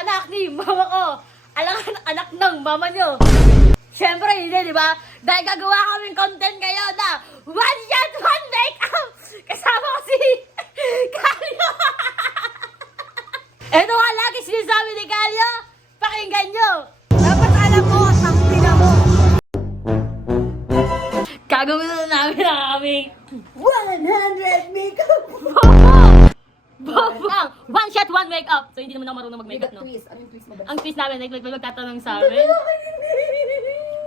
anak ni mama ko. Anak ng mama nyo. Siyempre, hindi, di ba? Dahil gagawa kaming content ngayon na one shot, one makeup! Kasama ko si Calio! Ito nga lagi sinasabi ni Calio, pakinggan nyo! Dapat alam mo at tangtina mo! Gagawin na namin ang aming 100 makeup! Bobo! One shot, one makeup! So hindi naman ako marunong mag-makeup, no? Twist. Ano yung twist mo ba? Ang twist namin, like may magtatanong sa amin.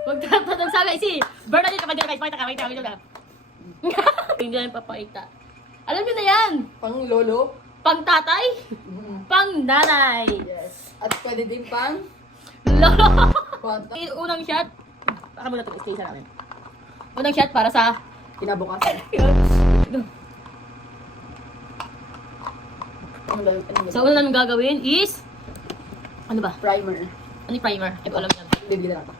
Magtatanong sa amin, si Bernadette, kapag guys, pakita ka na. Hindi namin papakita. Alam nyo na yan! Pang lolo? Pang tatay, pang nanay. Yes. At pwede din pang? Lolo! Bata. Unang shot, baka muna ito, isa namin. Unang shot para sa... Kinabukasan. So, una namin gagawin is... Ano ba? Primer. Ano yung primer? Hindi ko alam yan. Bibili na natin.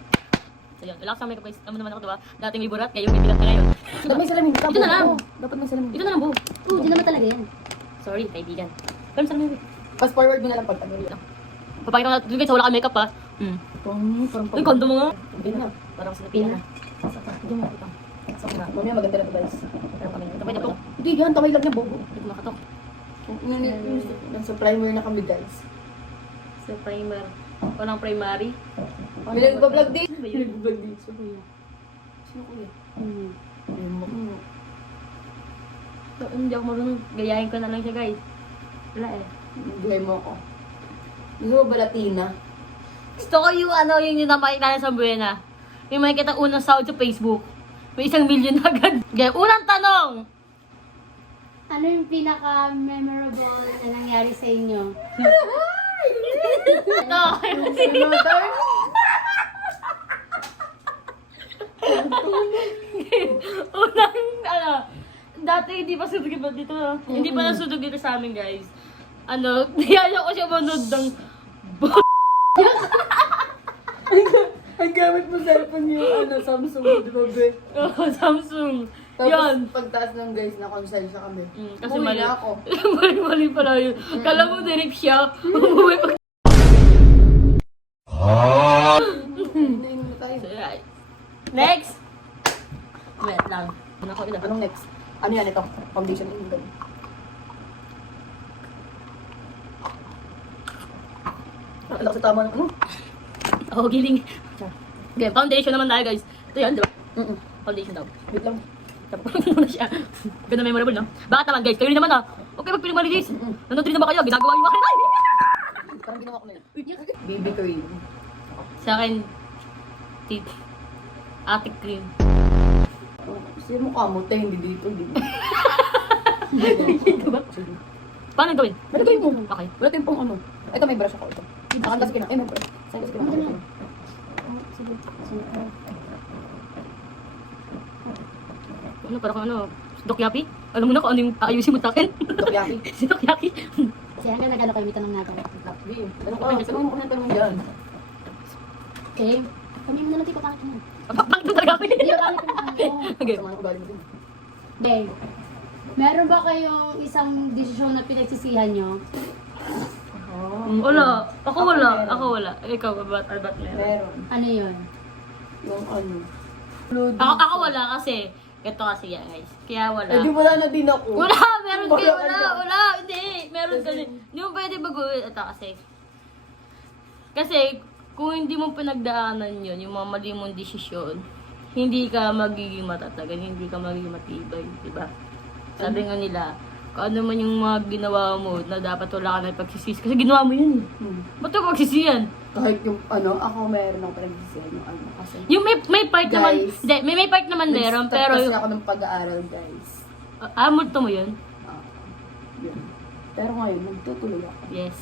So, yun. Relax sa makeup guys. Alam mo naman ako, diba? Dating may burat, ngayon may bilat na ngayon. Dapat may salamin. Ito na lang. Dapat may salamin. Ito na lang, bu. Hindi naman talaga yan. Sorry, kaibigan. Pero saan mo Fast forward mo na lang pag ano yun. papakita ko na, guys, wala kang makeup ha. Parang Uy, kondo mo nga. Hindi na. Parang sinapin na. Hindi mo ito. Mamaya maganda na ito guys. Pero kami, ito pwede po. Hindi yan. Taway lang niya bobo. Hindi ko makatok. Nasa primer na kami guys. Sa primer. Walang primary. May nagbablog din. Ano ba May yun? nagbablog din. Sino kuya? So, hindi ako marunong. Gayahin ko na lang siya guys. Wala eh. Bigay mo ako. Gusto mo ba Latina? Gusto ko yung ano, yung napakita sa Buena. Yung makikita unang sound sa Facebook. May 1 million agad. Kaya unang tanong! Ano yung pinaka-memorable na nangyari sa inyo? Ito! Unang, ano, dati hindi pa sunog iba dito. Hindi pa nasunog dito sa amin, guys. Ano, niyaya ko siya manood ng Ang gamit mo cellphone yung Samsung, di ba be? Samsung. Tapos Yan. pagtaas ng guys, na-consensya kami. Kasi Uwi mali. na ako. mali pala yun. Kala mo dirip siya. Umuwi pag... Nainom na tayo. So, yeah. Next! Wait lang. Ano ko ina? Anong next? Ano yan ito? Foundation yung ganun. Alam ko sa tama ng ano? Oh, giling. Okay, foundation naman tayo guys. Ito yan, di ba? Foundation daw. Wait lang. Tapos muna siya. Ganda memorable, no? Bakit naman guys? Kayo rin naman ah. Okay, magpiling-malinis. Nanood rin naman kayo. Ginagawa yung akin. Ay! Parang ginawa ko na yun. BB cream. Sa akin, atik cream. Kasi yung mukha mo, te, hindi dito, hindi dito. Dito ba? Paano gawin? Pero gawin mo. Okay. Wala tayong pang ano. Ito may brush ako ito. Nakanda sa may brush. Saan sa kinang? Sige. Ano, parang ano, Dokyaki? Alam mo na kung ano yung ayusin mo sa akin? Dokyaki. Si Dokyaki. Kasi hanggang nagano kayo, may tanong natin. Hindi. Tanong mo na tanong yan. Okay? Kami mo na lang dito, pangit mo. Pangit mo talaga ako. Hindi ko pangit mo. Okay. Sama ng ugali mo din. Babe, meron ba kayong isang desisyon na pinagsisihan nyo? Wala. Ako wala. Ikaw, ba't meron? Meron. Ano yun? Yung ano. Ako wala kasi. Ito kasi yan guys. Kaya wala. Eh di wala na din ako. Wala! Meron Wala kayo! ka Wala! dyan. Wala! Hindi! Meron ka din. Hindi mo pwede baguhin. Ito kasi. Kasi, kung hindi mo pinagdaanan yun, yung mga mali mong desisyon, hindi ka magiging matatagal, hindi ka magiging matibay. Diba? Sabi nga nila, kung ano man yung mga ginawa mo na dapat wala ka na pagsisisi. Kasi ginawa mo yun eh. Ba't ka pagsisiyan? Kahit yung ano, ako meron akong pinagsisihan yung ano. Kasi Yung may part naman, Guys, hindi, may part naman meron, nag-stop pero kasi ako ng pag-aaral guys. multo mo yun? Yun. Pero ngayon, nagtutuloy ako. Yes.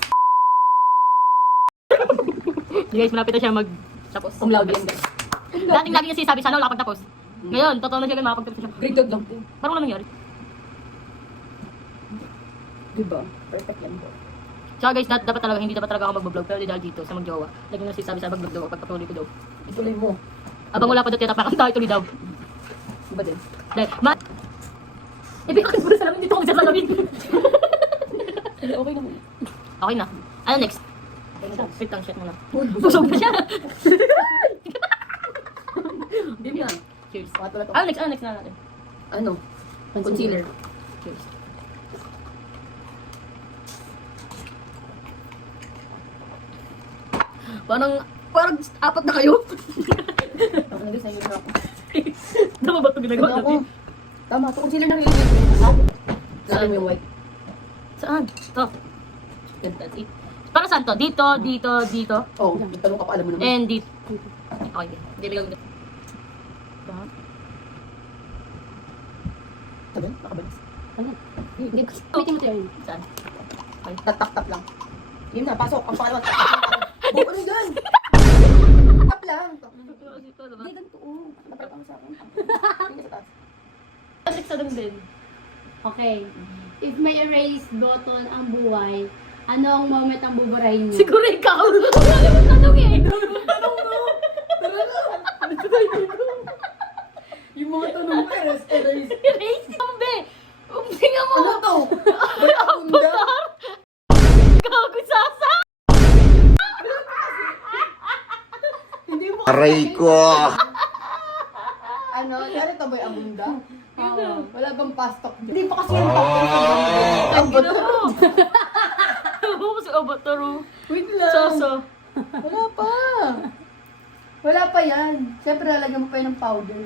Guys, malapit na siya mag-tapos. Cum laude yan guys. Dating lagi niya sinasabi, sana wala kapag-tapos. Ngayon, totoo na siya ganun, makapagtapos siya. Grade 2 lang. Parang wala nangyari. Diba? Perfect yan po. Tsaka guys, hindi dapat talaga ako mag-vlog, pero dahil dito sa magjowa, lagi na sinasabi sa mag-vlog daw, pagpatuloy ko daw. Ituloy mo. Abang wala pa daw tiyatapakan tayo, tuloy daw. Diba din? Dahil, ibig ko sa salamin, dito ako sa salamin. Okay naman. Okay na. Ano next? Wait lang, check mo na. Busog na siya. Hindi yan. Cheers. Bakit wala to? Next na natin. Ano? Concealer. Cheers. Parang apat na kayo. Ako na guys, ayun na ako. Tama ba ito ginagawa Ano ako? natin? Tama, ito concealer na rin. Lalo mo yung white. Saan? Ito. That's it. Para saan to? Dito, dito, dito. Oh, nagtanong ka pa, alam mo naman. And dito. Okay. Hindi bigyan ko. Ito. Sabi, nakabalis. Ano? Hindi. Waiting mo tayo. Saan? Okay. Tap lang. Yun na, pasok. Ang pangalawa. Oh, ano yun? Tap lang. Hindi, ganito. Napalak mo sa akin. Hindi sa taas. Next na lang din. Okay. If may erase button ang buhay, ano ang moment ang buburahin niyo? Siguro ikaw. Wala naman tanong eh. Yung mga tanong ko, erase. Erase ka be. Tingnan mo. Ano to? May akunda? Gago sasa. Hindi mo Aray ko! Ano? Ano to ba yung abunda? Oo. Wala bang pastok? Hindi pa kasi yung pastok. Ang gina mo. Ako kasi avatar oh. Wait lang. Sasa. Wala pa. Wala pa yan. Siyempre lalagyan mo pa yun ng powder.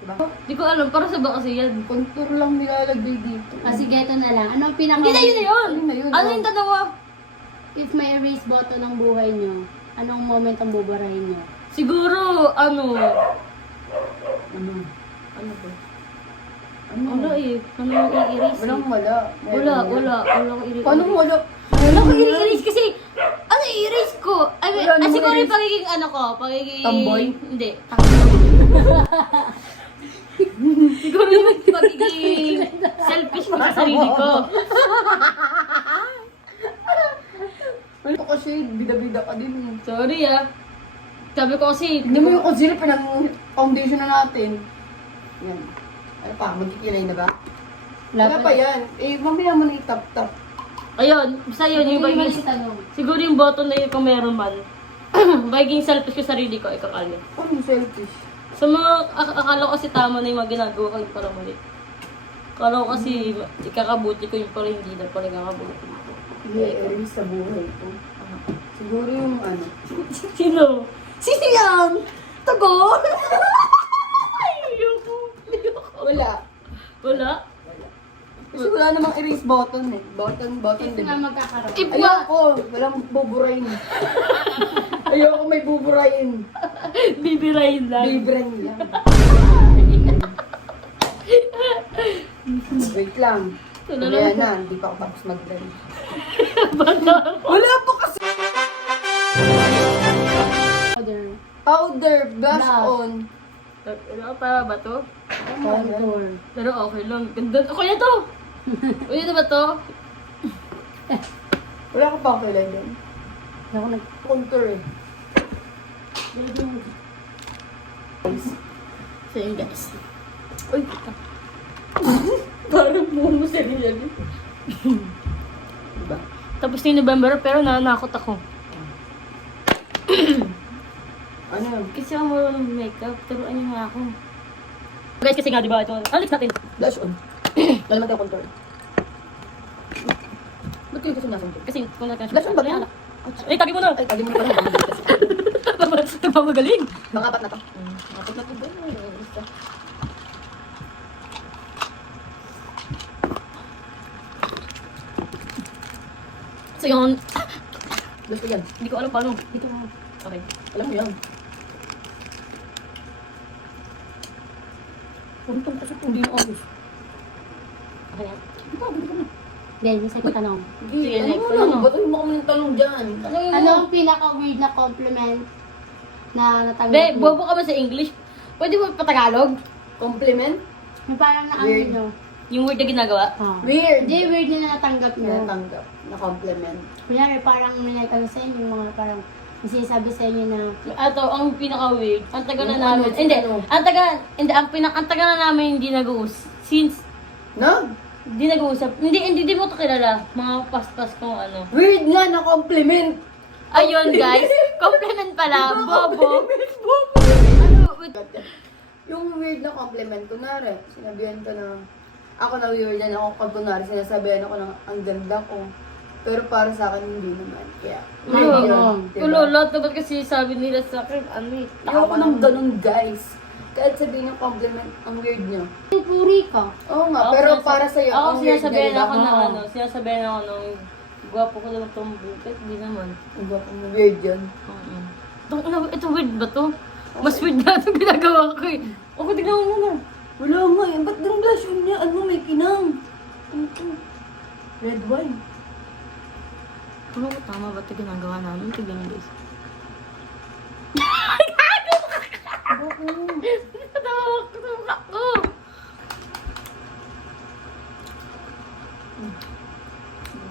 Diba? Di ko alam. Para sa ba kasi yan? Contour lang nilalagay dito. Sige, ito na lang. Ano ang pinaka... Hindi na yun na yun. Yun na yun, Ano oh. yung tanong mo? If may erase button ang buhay niyo, anong moment ang buburahin niyo? Siguro, ano? Ano? Ano ba? Ano? Wala eh. Ano yung i-erase eh? Walang wala. Wala akong i-erase. Paano wala? Wala akong i-erase kasi, ano i-erase ko? I mean, Wala namang siguro yung erase. pagiging ano ko, pagiging... Tomboy? Hindi. Siguro yung pagiging selfish ko sa sarili ko. Ano kasi, bida-bida ka din. Sorry ah. Sabi ko kasi, Hindi mo yung concealer, pinang-foundation na natin. Yan. Ano pa, magkikilay na ba? Wala pa yan. Eh, mamaya mo na itap-tap. ayun, basta yun, yung Hindi pagiging... yung tanong. Siguro yung button na yun kung meron man. Pagiging selfish ko sa sarili ko, ikakalya. Ano selfish? Sa mga, akala ko kasi tama na yung mga ginagawa ko yung para mali. Akala ko kasi ikakabuti ko yung pala hindi na pala ikakabuti ko. Hindi, erase sa buhay ko. Siguro yung ano. Sino? Sino yan? Tago? Ayoko. Wala. Wala? Kasi wala namang erase button eh. Button, Ito din. nga magkakaroon. Ayoko, walang buburahin. Ayoko may buburahin. Bibirahin lang. Biburahin lang. Wait lang. Wala Kaya lang. na, hindi pa ako tapos mag-drive. Bata. Wala pa kasi! Powder. Powder, blush Blush. on. Ano para ba to? Contour. Pero okay lang. Ganda. Ako na to! Uy, ano ba to? Wala ka pa kilay doon. Ako nag... Contour eh. So yun guys. Uy, parang bumo sa yan. Diba? Tapos na yung November pero nanakot ako. Ano? Kasi ako marunong makeup. Turuan niyo nga ako. Guys, kasi nga diba ito. Next natin. Blush on. Wala naman tayo contour. Ba't kayo gusto nasan to? Kasi kung natin Blush on ba yan? Eh, tagi mo na! Ay, tagi mo na pala. Nagmamagaling. Makapat na to. Kapag na ito ba? So yun, Blush ko yan. hindi ko alam paano. Dito mo. Okay. Alam mo yan. Puntong kasi kung hindi na obvious. Okay na. Then, yung second tanong. Sige, Ano next. mo lang? Ano? Ba't mo kami ng tanong dyan? Tanongin mo. Ano ang pinaka-weird na compliment na natanggap Be, mo? bobo ka ba sa English? Pwede mo pa Tagalog? Compliment? Yung parang na Weird. ano. Yung word na ginagawa? Weird. Hindi, weird na natanggap nyo. Natanggap. Na compliment. Kunyari, parang may nagtanong sa inyo, yung mga parang may sinasabi sa inyo na Ato, ang pinaka-weird. Ang tagal na Yung namin. ano, Hindi, ano? ang tagal na namin hindi nag-uusap. Since, No? hindi nag-uusap. Hindi mo to kilala. Mga pas-pas kung ano. Weird nga na compliment. Ayun guys, compliment pala, bobo. Ano, wait. Yung weird na compliment, kunwari, sinabihan ko na, ako na weirdan ako pag kunwari, sinasabihan ako ng ang ganda ko. Pero para sa akin, hindi naman. Kaya, weird yun. Diba? Ulo, lahat naman kasi sabi nila sa akin, ano eh. Ayoko nang ganun, guys. Kahit sabihin yung compliment, ang weird niyo. Puri ka. Oo nga, Ako pero sinasa- para sa'yo, ako ang weird sinasabihan diba? ako ng Oo. ano, sinasabihan ako ng gwapo ko lang itong bukit, di naman. Ang gwapo mo, weird yun. Ito weird ba to? Mas weird na itong ginagawa ko eh. Ako, tignan mo muna. Wala nga eh. Ba't yung blush yun niya? Ano, may kinang? Ano to? Red wine. Ano ko, tama ba ito ginagawa namin? Tignan mo guys. Natawa ko.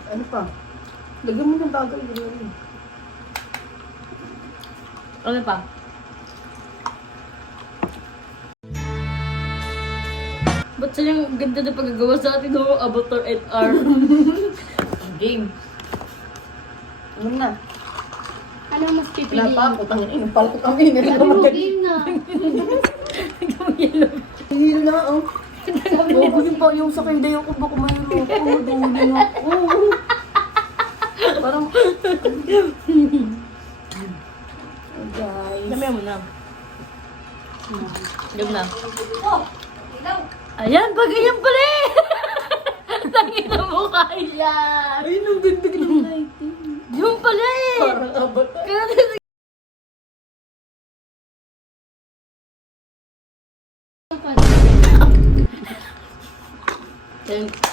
Ano pa? Lagyan mo ng bagal. Ano pa? Ba't silang ganda na paggagawa sa atin no? Avatar and R. Game. Ano na? Ano mas Wala pipiliin? pa ako. Tangin. Napal ko kami. Sabi mo, game na. Hihil na ako. Huwag pa yung sa kindayo ko. Baka mayroon ako. Duli na ako. Parang... Oh, guys. Damihan mo na. Gam na. Ayan, ganyan pala eh! Tangina mo kaya. Ayun ang ganda ng lighting. Yung pala eh! Parang avatar. Kaya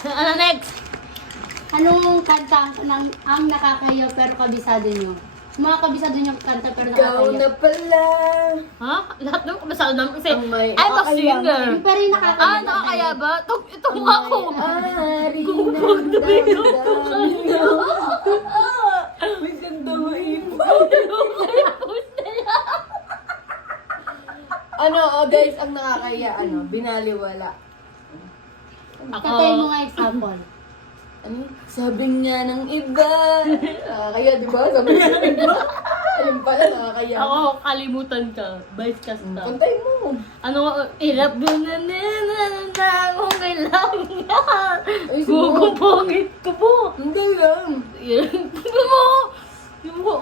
ano next? Anong kanta ang nakakayo pero kabisado nyo? Mga kabisado nyo kanta pero Ikaw nakakayo. na pala. Ha? Lahat ng kabasado namin kasi Ang may I'm a nakakaya. singer. Yung pa rin nakakayo. Ah, nakakaya ba? Ito nga ako. Ari Kung ng magdamdam. May ganda mo ipo. Ano, oh guys, ang nakakaya, binaliwala. Katay mo nga example. Ano? Sabi nga ng iba. Nakakaya, di ba? Sabi nga ng iba. Ayun pala, nakakaya. Ako, kalimutan ka. Vice casta. Pantay mo. Ano nga, ilap doon na kung kailangan. Ay, sumo. Gugupongit ko po. Hindi lang. Tignan mo. Yung mo.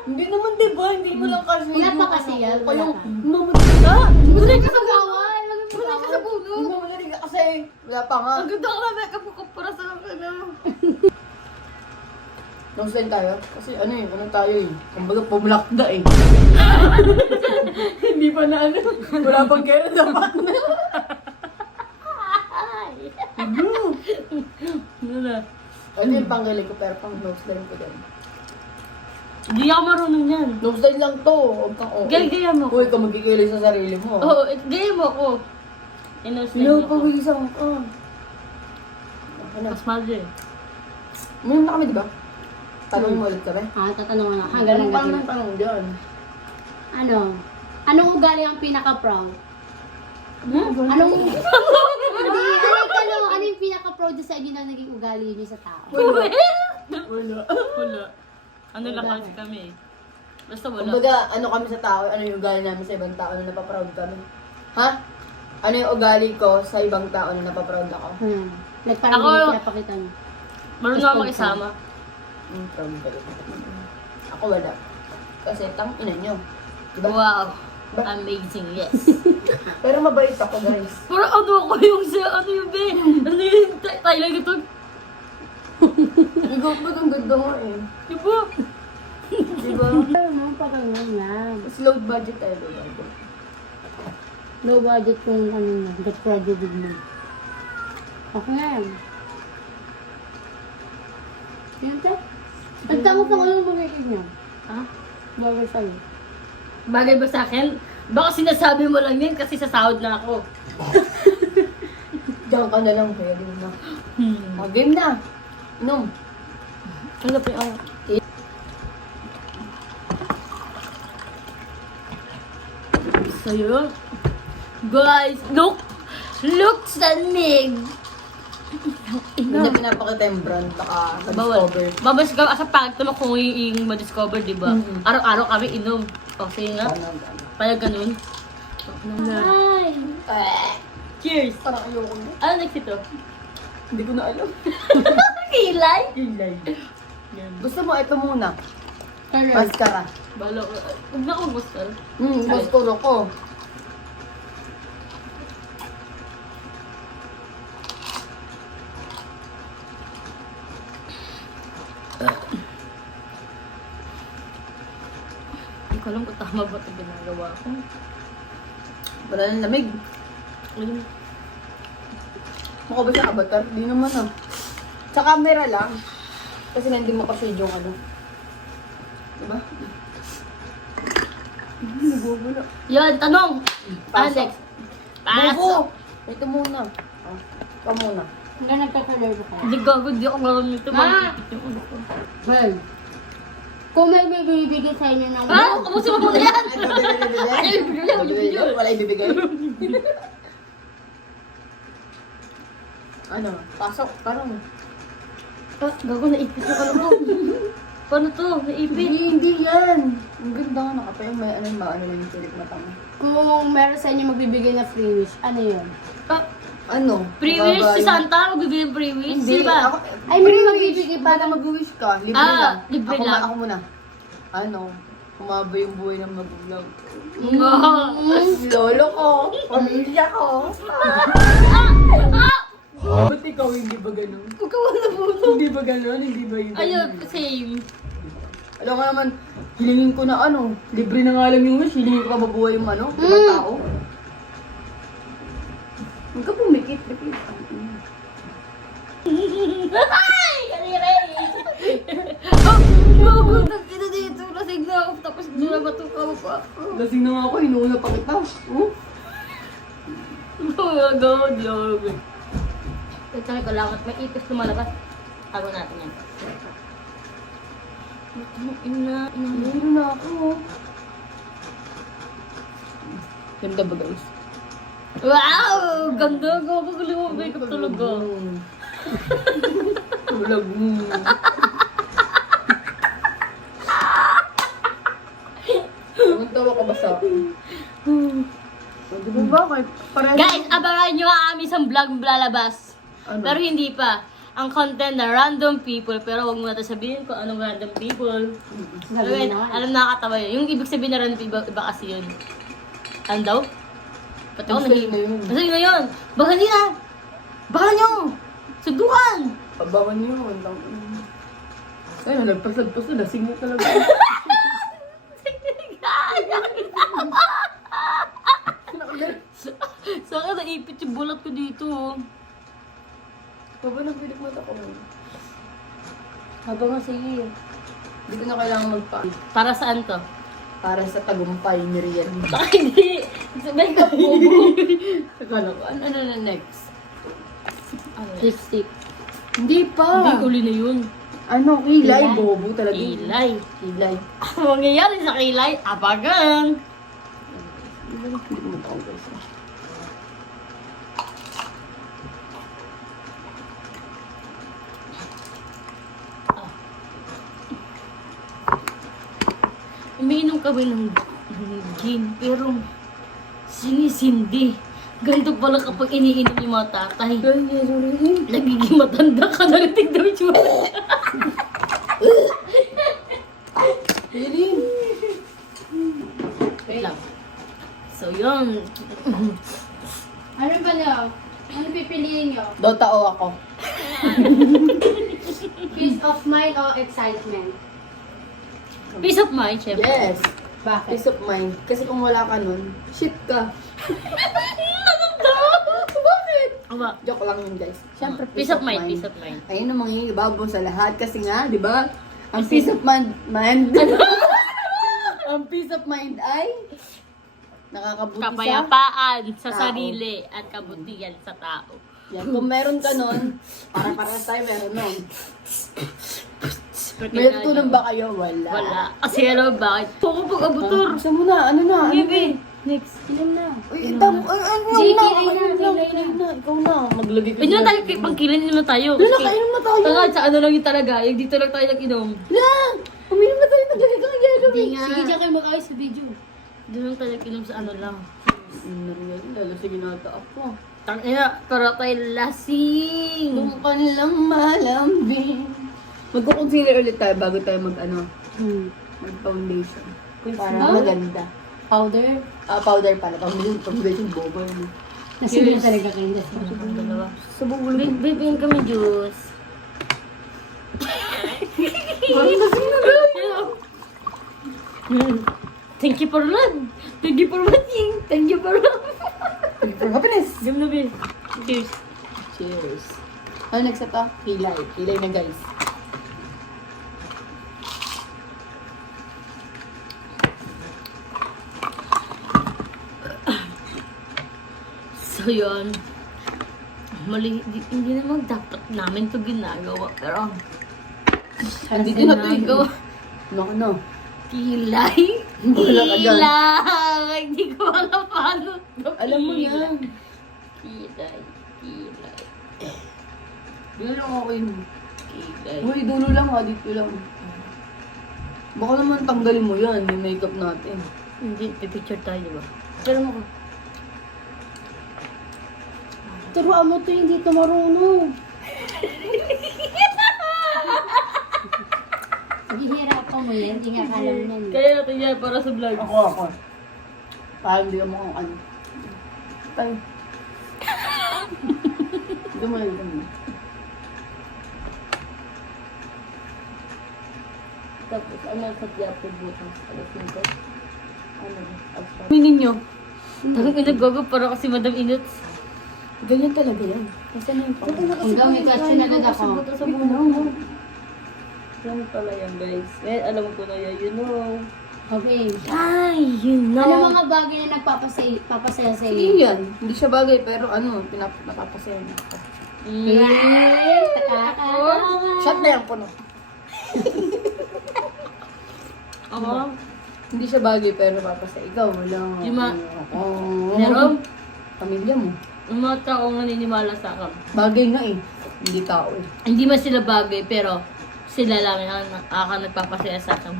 Hindi naman, di ba? Hindi mo lang kasi. Wala pa kasi yan, wala Kayong, pa. mamadali. Gusto ka sa bawal. Gusto ka sa puno. Mamadali ka kasi. Wala pa nga. Ang ganda ka na, makeup ko para sa akin. Nang-send tayo? Kasi ano tayo eh. Kumbaga pumulakda eh. Hindi pa na ano. Wala pang kailan dapat na. Ano na? Ano yung panggaling ko pero pang nose line ko din. Hindi ako marunong yan. Nose line lang to. Huwag kang okay. Gaya mo. Huwag kang magkikilig sa sarili mo. Oo, gaya mo ako. Inosling Hello, ako. pawisan ka. Ano? Mas madre. Mayroon na kami, di ba? Tanong mo ulit kami. Tatanungan na. Hanggang Anong lang pang gabi. tanong dyan? Ano? Anong ugali ang pinaka-proud? Anong... Hindi, ano yung pinaka-proud sa inyo na naging ugali niyo sa tao? Wala. Wala. Ano lang kasi kami eh. Basta wala. Kumbaga, ano kami sa tao, ano yung ugali namin sa ibang tao na napaproud kami. Ha? Ano yung ugali ko sa ibang tao na napaproud ako? Like parang Ako- hindi pinapakita niyo. Marunong ako makisama. Proud ka rin. Ako wala. Kasi tang ina nyo. Diba? Wow. Amazing, yes. Pero mabait ako, guys. Pero ano ako yung sa, ano yung be? Ano yung Thailand ito? Ikaw ba ang ganda nga eh? Diba? Diba? Ano, pagkakas lang. Mas low budget tayo, low budget. Low budget kung ano na, the project mo. Okay nga yan. Yun ka? Ang tango pa ano magiging niya? Ha? Bagay sa'yo. Bagay ba sa akin? Baka sinasabi mo lang yun kasi sasahod na ako. Diyan ka na lang, kaya game na. Game na. Inom. Ano pa yung... So yun. Guys, look! Look sa mig! Hindi niya pinapakita yung brand, baka Bawal. ma-discover. Babas ka, asa pag naman kung yung ma-discover, di ba? Mhm. Araw-araw kami inom. Kasi nga, pala ganun. Ay! Cheers! Parang ayoko na. Ano next ito? Hindi ko na alam. Kilay? Kilay. Gusto mo, ito muna. Color. Mascara. Balo ko. Huwag na akong gusto. Mascara ko. Hindi ko alam kung tama ba ito ginagawa ko. Wala nang lamig. Ayun. Mukha ba siya avatar? Di naman ah. Sa camera lang. Kasi hindi mo kasi yung ano. Diba? Nagugula. Yan, tanong! Pasok. Alex. Pasok! Bubo! Ito muna. Oh, ikaw muna. Hanggang nagka-color ba kayo? Hindi gago, di ako ngayon nito. Ah! Yung ulo ko. Well, kung may bibigay sa inyo ng... Ah! Kamusta mo muna yan? Ay, ibibigay. Wala ibibigay. Ano? Pasok. Parang. Ah, gago, naipit yung alam ko. Paano to? Naipit? Hindi yan. Ang ganda nga nakapayang may ano maano na yung tirik mata mo. Kung meron sa inyo magbibigay na free wish, ano yun? Ah, Ano? free wish? Mababa Si yung- Santa magbibigay ng free wish? Hindi. Di ba? Ako, Ay, may magbibigay pa para mag-wish ka. Libre Ah, lang. libre ako, lang. Ako muna. Ano? Humaba yung buhay ng magulang. Lolo ko. Pamilya ko. Ba't ikaw hindi ba ganun? Ikaw na po. Hindi ba ganun? Hindi ba yun? Ayun, same. Alam ko naman, hilingin ko na ano, libre na nga lang yung wish, hilingin ko ka mabuhay yung ano, ibang tao. Huwag ka pumikit, pikit. Ay! Kanire! Oh, mabutas kita dito. Lasig na ako. Tapos doon na batukaw pa. Lasing na nga ako, inuuna pa kita. Oh? Oh, God, Lord. Ito ko lang at may ipis lumalabas. Tago natin yan. Ina. Meron na ako. Ganda ba guys? Wow! Ganda ko. Pag-lumabay ko talaga. Tulog mo. Ang tawa ka ba sa akin? Di ba bakit? Parang... Guys, abangan nyo ang aming isang vlog lalabas. Ano? Pero hindi pa. Ang content na random people. Pero huwag mo natin sabihin kung anong random people. Sabihin na nga. Alam nakakatawa yun. Yung ibig sabihin na random people, iba kasi yun. Ano daw? Pati ako Ang sa'yo na yun. Ang sa'yo na yun. Baka hindi na. Baka nyo. Sundukan. Pabangan niyo. Ayun, nagpasad-pas na. Lasing mo talaga. Sa akin, naipit yung bulat ko dito. oh. Baba nagbilik mata ko. Habang nga, sige. Hindi ko na kailangan magpa. Para saan to? Para sa tagumpay ni Rian. Baka hindi. Sabay ka, bobo. Akala ko, ano na next? Ano? Lipstick. Hindi Hindi, pa. uli na yun. Ano, kilay, Kilay. bobo talaga. Kilay. Kilay. Ang mangyayari sa kilay, apagan. Hindi ko matawag guys. Umiinom kami ng gin, pero sinisindi. Ganito pala kapag iniinom yung mga tatay. Nagiging matanda ka na rin tignan mo yung Pilin. Wait lang. So yun. Ano ba niyo? Ano pipiliin niyo? Dota o ako. Peace of mind o excitement? Peace of mind, syempre. Yes. Bakit? Peace of mind. Kasi kung wala ka nun, shit ka. Bakit? Aba, Joke lang yun guys. Siyempre, peace of mind, peace of mind. Ayun ang mga ibabaw sa lahat. Kasi nga, di ba? Ang peace of mind, ang peace of mind ay nakakabuti sa... Kapayapaan sa Tao. sarili at kabutihan sa tao. Yan. Kung meron ka nun, para tayo meron nun. Porque May natutunan ba kayo? Wala. Wala. Kasi ano, bakit? Poko pag abutor. Gusto mo na, ano na? Ano Hindi. Next. Ilan na? Uy, tamo. Ay, JK, Ikaw na. Maglagay ka. Pwede na tayo, pangkilin naman tayo. Wala, kainom na tayo. Tanga, sa ano lang yun talaga. Yung dito lang tayo nag-inom. Lang! Uminom na tayo. Naglagay ka ng yellow. Hindi nga. Sige, dyan kayo mag-ayos sa video. Doon lang tayo nag-inom sa ano lang. Lalasingin nata ako. Tangina, para tayo lasing. Kung kanilang malambing. Magkukonsider ulit tayo bago tayo mag-foundation. Para maganda. Powder. Powder pala. Foundation bobo yun. Nasili na talaga kayo. Dalawa. Sa bubulog. Bibigyan kami juice. Thank you for love. Thank you for watching. Thank you for love. For happiness. Gam na, Bin. Cheers. Cheers. Ano next ito? Kilay. Kilay na guys. So, yun. Mali, hindi naman dapat namin to ginagawa. Pero, Hindi din natin ginagawa. No. Kilay. Wala ka dyan. Kilay. Hindi ko alam paano. Alam mo yan. Kilay. Kilay. Yun lang ako yun. Kilay. Uy, dulo lang ha. Dito lang. Baka naman tanggalin mo yan. Yung makeup natin. Hindi, pipicture tayo, diba? Pero mo ko. Turuan mo to, hindi to marunong. Hihirapan mo yan, hindi nga kala mo yan. Kaya para sa vlog. Ako. Parang hindi ka mukhang ano. Tayo. Gumayo. Tapos, ano sa tiyapo butas? Alas nito. Ano ba? Abstract. Meaning nyo? Tanong inagago para kasi Madam Inuts. Ganyan talaga yan. Nasaan na yung pang? Hanggang may question agad ako. Sa buno. Yan pala yan, guys. Eh, alam ko na yan, you know. Okay. Ay, you Ano mga bagay na papasaya sa Sige iyo? yan. Hindi siya bagay pero ano, napapasaya na ako. Yes! Takakatawa. Shot na yan puno. Ako? Hindi siya bagay pero napapasaya. Ikaw, wala. Yung Oh. Meron? Pamilya mo. Yung mga taong naniniwala sa akin. Bagay nga eh. Hindi tao eh. Hindi man sila bagay, pero sila lang ang nagpapasaya sa akin.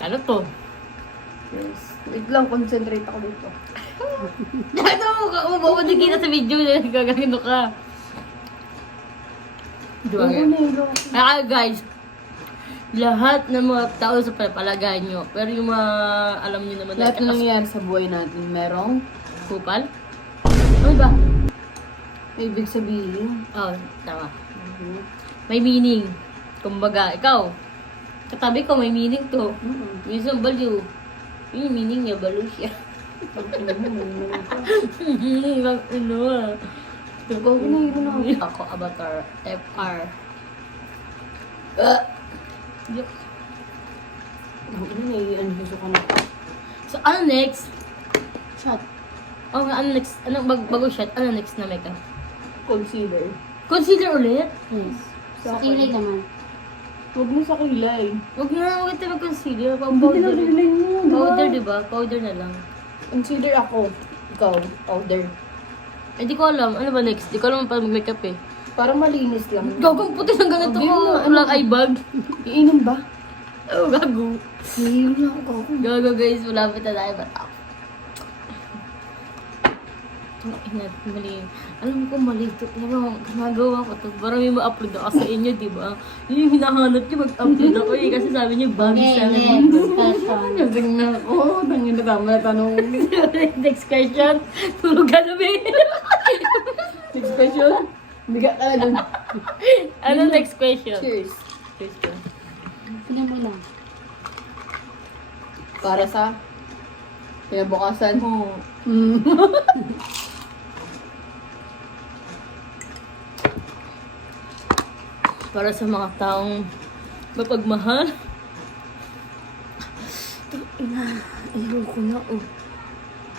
Ano to? Yes. Wait lang, concentrate ako dito. Ano mo ka? Ubo di kita sa video na gagawin ka. Diba? Guys, lahat ng mga tao sa palagay nyo, pero yung mga alam nyo naman Lahat na nangyayari sa buhay natin, merong kupal? Ano ba? may ibig sabihin. Oh, tama. May meaning. Kumbaga, ikaw, katabi ko may meaning to. Minsan baliw. Yun yung meaning niya, baliw siya. Ano ah. Ikaw, ginahiro na ako. Ako, Avatar, FR. Yuck. Ano ka na. So, ano next? Shot. Oh, nga, ano next? Ano, bago shot, ano next na makeup? Consider. Concealer ulit? Yes. Sa Sa kilay naman. Huwag mo sa kilay. Huwag tayo mag-concealer. Hindi na Powder. kilay mo. Powder, diba? Powder na lang. Consider ako. Ikaw, powder. Eh, di ko alam. Ano ba next? Di ko alam pa mag-makeup eh. Parang malinis lang. Gagong puti ng ganito Hindi ko. mo, Walang eye bag. Iinom ba? Oh, gago. Iinom na ako. Gago guys, malapit na tayo bata. Mali. Alam ko mali ito. Pero ginagawa ko ito. Para may ma-upload ako sa inyo, di ba? Yung hinahanap nyo, mag-upload ako eh. Kasi sabi nyo, bagay sa akin. Discussion. Kasing na ako. Tangin na tama na tanong. Next question. Tulog ka na ba? Next question. Bigat ka na dun. Ano next question? Cheers. Question. Tingnan mo lang. Para sa kinabukasan. Oh. Para sa mga taong mapagmahal. Ina, ayoko na oh.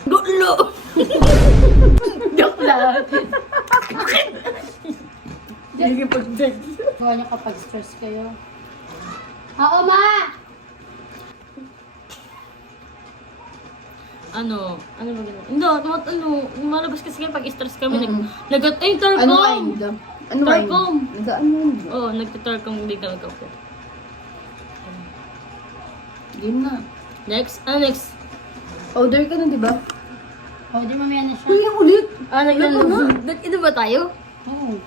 Gulo! Joke lang. Hindi pag-check. Gawa niyo kapag stress kayo. Oo, ma! ano ba gano'n? Hindi, malabas kasi pag stress kami, Mm-mm. ay, tarcom! Ano kind? Ano kind? Tarcom! Nag-ano yun? Oo, nagtatarcom din kami kape. Game na. Next? Ano next? Powder ka na, di ba? O, di mamaya na siya. Uy, ulit! Ito ba tayo? Oo.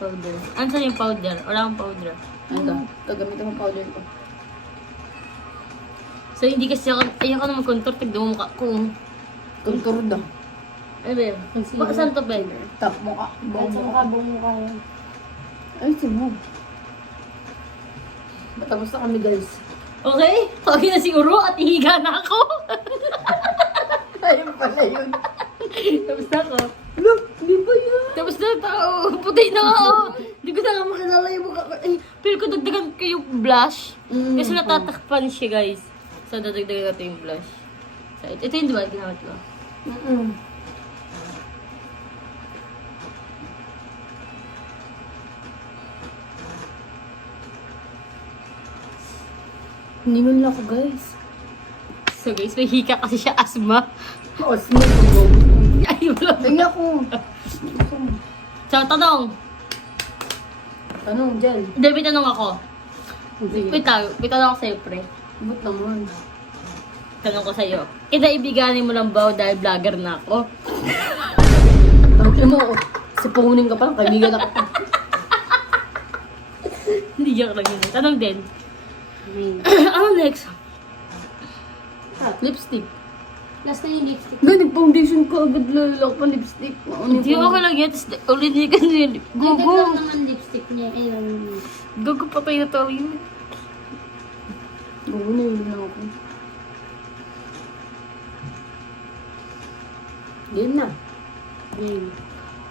Powder. Ano saan yung powder? Wala akong powder. Ito. Ito, gamitin mo powder ko. So, hindi kasi ayoko na mag-contour, tignan mo mukha ko. Contour daw. Ano ba yun? Concealer. Saan to, Ben? Top mo ka. Kahit sa mukha, buong mukha yan. Ay, simo. Tapos na kami, guys. Okay? Tawagin na siguro at ihiga na ako. Ayun pala yun. Tapos na ako. Look, di ba yun? Tapos na tao. Puti na ako. Hindi ko na nga makalala yung mukha ko. Ay, feel ko dagdagan ko yung blush. Kasi natatakpan siya, guys. So, dadagdagan natin yung blush. So, ito yung diba ginamit ko. Hindi man lang ako, guys. So, guys, may hika kasi siya asthma. Osmo ko. Ay, wala. Tingnan ko. So, tanong. Tanong dyan. Hindi, may tanong ako. Sige. May tanong ako sa'yo, pre. Ba't naman? Tanong ko sa'yo. Inaibiganin mo lang ba dahil vlogger na ako? Ang mo, sipunin ka pa lang, kaibigan ako. Hindi joke lang yun. Tanong din. Green. Ano next? Lipstick. Last na yung lipstick. Ba, nag-foundation ka agad lalak pa lipstick. Hindi okay lang yan. Tapos ulit niya kasi yun. Dagdag Gugo. lang naman lipstick niya. Ayun. Gugo pa tayo na tao yun. Gugo na yun na ako. Game na. Green.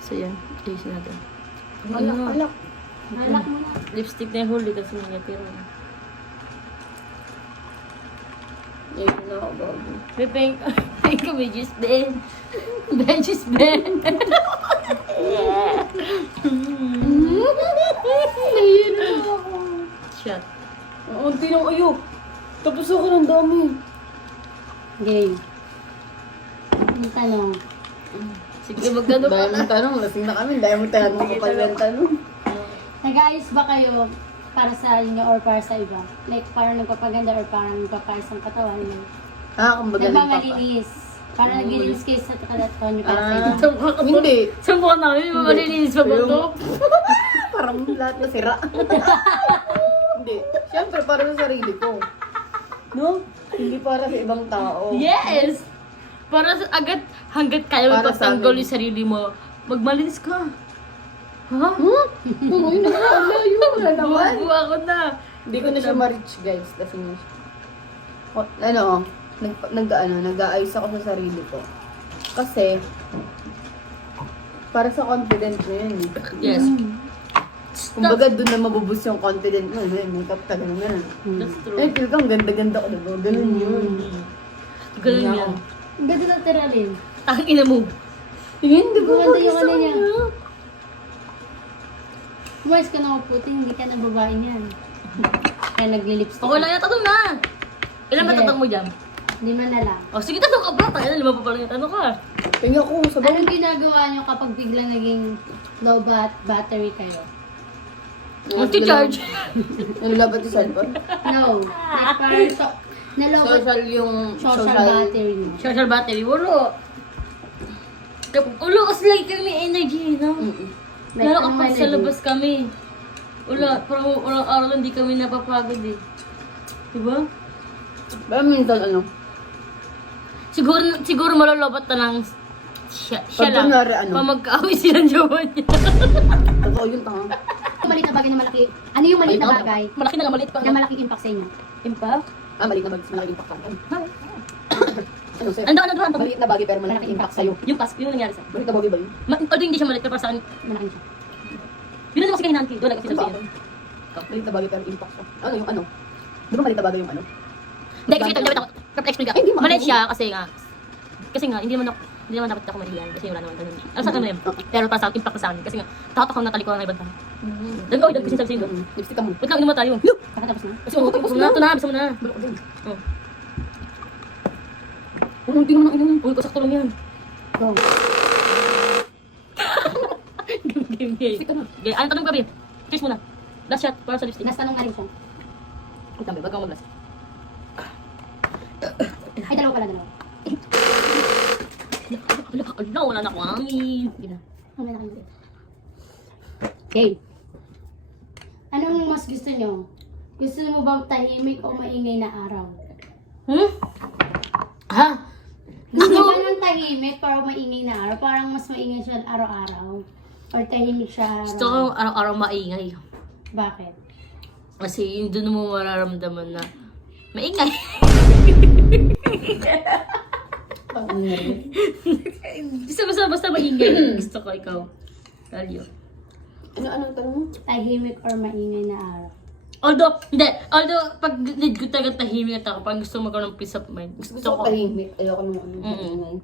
So yan. Ayusin natin. Alak, alak. Malak mo na. Lipstick na yung huli kasi niya tira na. Ayun na ako, bago. May pink. Pink ka, may juice din. May juice din. Ayun na ako. Shot. Ang tinong ayo. Tapos ako ng dami. Game. Yung tanong. Sige, magtanong ka Dahil na. mong tanong, lasing na kami. Dahil mong tanong ko pala ng tanong. Nag-ayos ba kayo para sa inyo or para sa iba? Like, parang nagpapaganda or parang nagpapayos ng katawan? Kumbaga Nagmamalinis. Parang naglilinis kayo sa katawan nyo para sa iba. Hindi. Saan po namin? Mamalilinis pa ba ito? Parang lahat na sira. Hindi. Siyempre, para sa sarili ko. No? Hindi para sa ibang tao. Yes! Para sa hanggat kaya mo Para sa pagtanggol amin. yung sarili mo, magmalinis ka. Ha? Uy, nakakala yun. Wala naman. Bubu ako na. Hindi ko na siya ma-reach, guys. Kasi nag-aayos ako sa sarili ko. Kasi, para sa confident mo yun. Yes. Kumbaga, doon na mabubus yung confident mo. Makeup ka ganun ganun. That's true. Eh, feel ka, ang ganda-ganda ko. Diba? Ganun yun. Ganun Ganyan yan. ako. Ang ganda ng tiralin. Ang ina mo. Tingin, di ba? Maganda yung ano Gusto niya. niya. Umayos ka na maputi, hindi ka na babae niyan. Kaya nagli-lipstick. Okay lang yan, tanong na. Ilan ba Sige. tatanong mo dyan? Hindi man na lang. O sige, tanong ka ba? Tayo na, lima pa pala yung tanong ka. Tingin ako sa bang. Anong ginagawa niyo kapag biglang naging low battery kayo? Mag-charge. Nalalabat yung cellphone. No. Like parang na-low Social yung social battery niyo. Social battery, wala. Ulo, kasi lagi kami may energy, no? Like, Lalo anong kapag sa malay labas kami. Wala, parang walang araw hindi kami napapagod eh. Diba? Ba minsan ano? Siguro malolobat na lang siya Pag lang. kunwari, ano? Pag magkaaway silang jowa niya. Totoo yun, tanga. Yung maliit na bagay na malaki. Ano yung maliit na bagay Malaki na lang, maliit pa. na malaking impact sa inyo? Impact? Maliit na bagay, malaking impact sa'yo. Ano sa'yo? Ano doon? Maliit na bagay pero malaking impact sa'yo. Yung nangyari sa. Maliit na bagay ba yun? Although hindi siya maliit, pero para sa akin, Malaking siya. yun na kasi kay Nancy. Doon lang kasi Ano ba sabi ako? Maliit na bagay pero impact siya. Ano yung ano? Di ba maliit na bagay yung ano? Hindi, kasi ito, dapat ako, explain ka. Eh, hindi mo Maliit ako. siya kasi nga, hindi naman dapat ako mahiyan kasi wala naman ganun. Ano sa kanila yun? Pero para sa impact sa akin, kasi nga, takot ako natalikuran ng ibang tao. Dagawin, kasi sabi sa'yo. Lipstick ka mo. Wait lang, inuman tayo. Kakatapos na. Kasi tapos mo na, ito na, bisa mo na. Oh. Hindi naman ang inom. Uy, kasakto lang yan. Go. Game. Okay, ano tanong gabi? Cheers muna. Last shot para sa lipstick. Last tanong nga rin siya. Wait lang, ba't kang mag-last? Ay, dalawa pala, dalawa. Ala, wala na akong hangin. Sige na. Mamaya na kayo. Okay. Anong mas gusto nyo? Gusto mo ba tahimik o maingay na araw? Ha? Gusto mo ng tahimik pero maingay na araw? Parang mas maingay siya araw-araw? Or tahimik siya Gusto ko araw-araw maingay. Bakit? Kasi yun doon mo mararamdaman na maingay. Gusto ko basta maingay. Gusto ko ikaw. Talyo. Anong tanong mo? Tahimik or maingay na araw? Although, pag need ko talaga tahimik at ako, pag gusto mo ng peace of mind. Gusto ko tahimik. Ayoko nung maingay.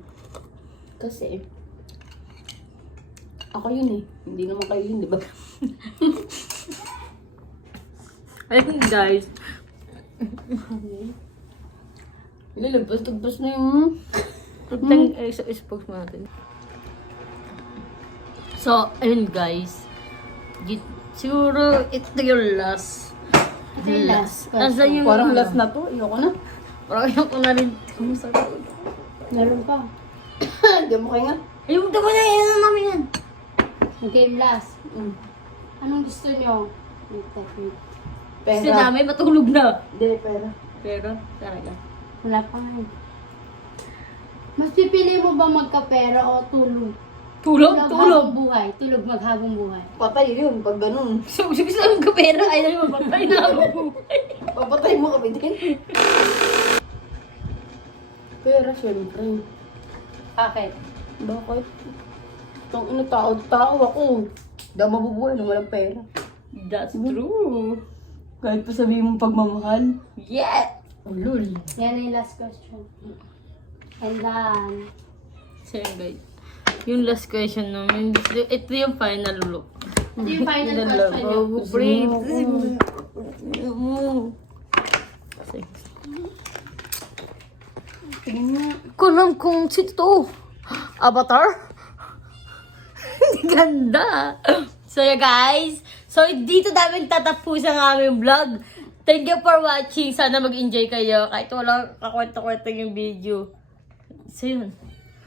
Kasi, ako yun eh. Hindi naman kayo yun, di ba? Ayun guys. Lalabas-tagbas na yung... Expose mo natin. So, ayun guys. Siguro, ito yung last. Ito yung last Asa yung... Parang last na to. Ayoko na. Parang ayoko na rin. Kamusta ko? Meron pa. Hindi mo kaya nga. Ayun, ko na yun namin yan. Game last. Anong gusto nyo? Kasi Pera. namin matulog na. Hindi, pera. Pero, talaga. Wala pa nga eh. Mas pipili mo ba magkapera o tulog? Tulog? Maghabang buhay. Tulog maghabang buhay. Patay yun pag ganun. So, gusto lang ka pera. Ayaw mo magpay na ako. Papatay mo kami din. Pera, syempre. Bakit? Bakit? Itong ino, tao ako. Hindi ako mabubuhay nang walang pera. That's true. Kahit pa sabihin mo pagmamahal. Yeah! Ulul. Yan yung last question. And then, So, yun, guys. Yung last question namin, ito yung final look. ito yung final question nyo. Tingin mo. Kulam kung sino to. Avatar? Ganda. So, yeah, guys. So, dito namin tatapos ang aming vlog. Thank you for watching. Sana mag-enjoy kayo. Kahit walang kakwento-kwento yung video. So, yun.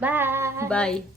Bye! Bye.